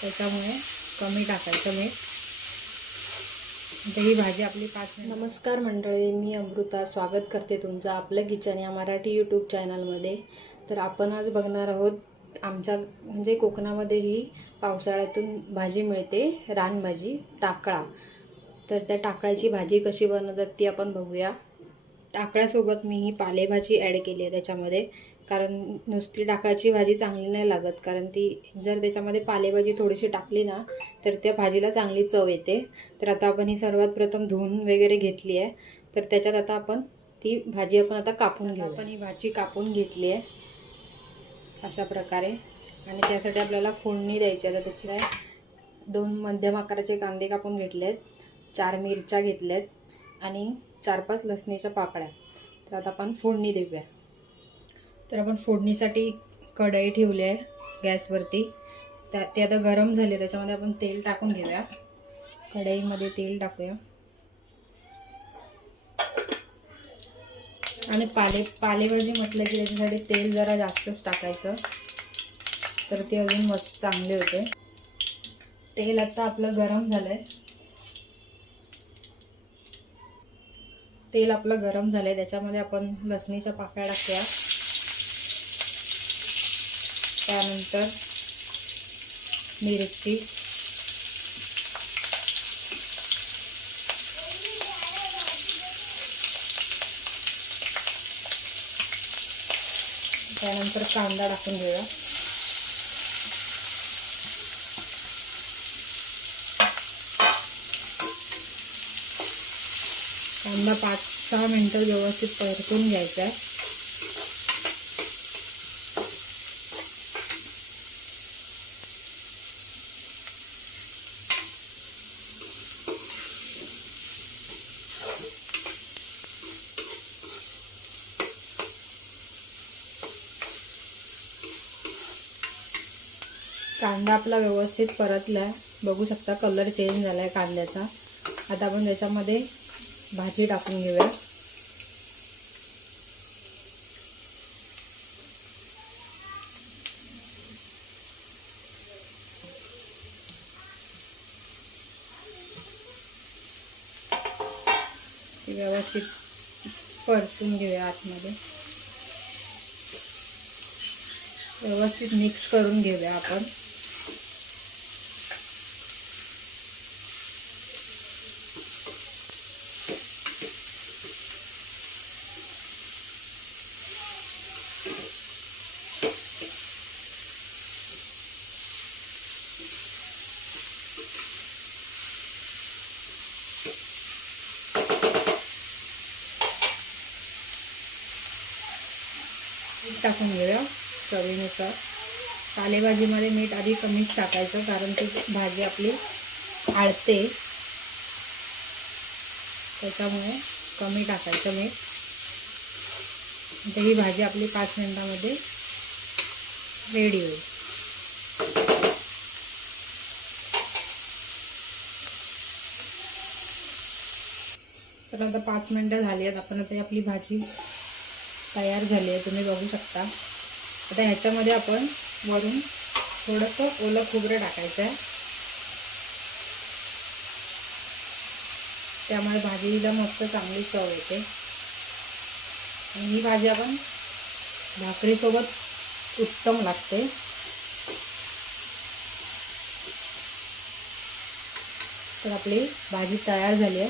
त्याच्यामुळे कमी टाकायचं मीठ. आता ही भाजी आपली पाच नमस्कार मंडळी मी अमृता. स्वागत करते तुमचं आपलं किचन या मराठी यूट्यूब चॅनलमध्ये तर आपण आज बघणार आहोत आमच्या म्हणजे कोकणामध्ये ही पावसाळ्यातून भाजी मिळते रानभाजी टाकळा. तर त्या टाकळ्याची भाजी कशी बनवतात ती आपण बघूया. टाकळ्यासोबत मी ही पालेभाजी ॲड केली आहे त्याच्यामध्ये. कारण नुसती टाकळ्याची भाजी चांगली नाही लागत. कारण ती जर त्याच्यामध्ये पालेभाजी थोडीशी टाकली ना तर त्या भाजीला चांगली चव येते. तर आता आपण ही सर्वात प्रथम धुवून वगैरे घेतली आहे. तर त्याच्यात आता आपण ती भाजी आपण आता कापून घेऊ आपण ही भाजी कापून घेतली आहे. अशा प्रकारे. आणि त्यासाठी आपल्याला फोडणी द्यायची. आता त्याची काय दोन मध्यम आकाराचे कांदे कापून घेतले आहेत चार मिरच्या घेतल्या आहेत आणि चार पाच लसणीच्या पाकळ्या. तर आता आपण फोडणी देऊया. तर आपण फोडणीसाठी कढई ठेवली आहे गॅसवरती. त्या ते आता गरम झाले त्याच्यामध्ये आपण तेल टाकून घेऊया. कढईमध्ये तेल टाकूया. आणि पाले पालेभाजी म्हटलं की त्याच्यासाठी तेल जरा जास्तच टाकायचं. तर ते अजून मस्त चांगले होते. तेल आता आपलं गरम झालं आहे तेल आपलं गरम झालं आहे त्याच्यामध्ये आपण लसणीच्या पाकळ्या टाकूया. त्यानंतर मिरची. त्यानंतर कांदा टाकून घेऊया. कांदा पाच सहा मिनटं व्यवस्थित परतून घ्यायचा आहे. कांदा आपला व्यवस्थित परतला आहे बघू शकता कलर चेंज झाला आहे कांद्याचा. आता आपण त्याच्यामध्ये भाजी टाकून घेऊया. ती व्यवस्थित परतून घेऊया आतमध्ये. व्यवस्थित मिक्स करून घेऊया आपण. मीठ टाकून घेऊया चवीनुसार. पालेभाजीमध्ये मीठ आधी कमीच टाकायचं कारण ती भाजी आपली आळते. त्याच्यामुळे कमी टाकायचं मीठ. तर ही भाजी आपली पाच मिनिटामध्ये रेडी होईल. तर आता पाच मिनटं झाली आहेत आपण आता आपली भाजी तयार झाली आहे तुम्ही बघू शकता. आता ह्याच्यामध्ये आपण वरून थोडंसं ओलं खोबरं टाकायचं आहे. त्यामुळे भाजीला मस्त चांगली चव येते. आणि ही भाजी आपण भाकरीसोबत उत्तम लागते. तर आपली भाजी तयार झाली आहे.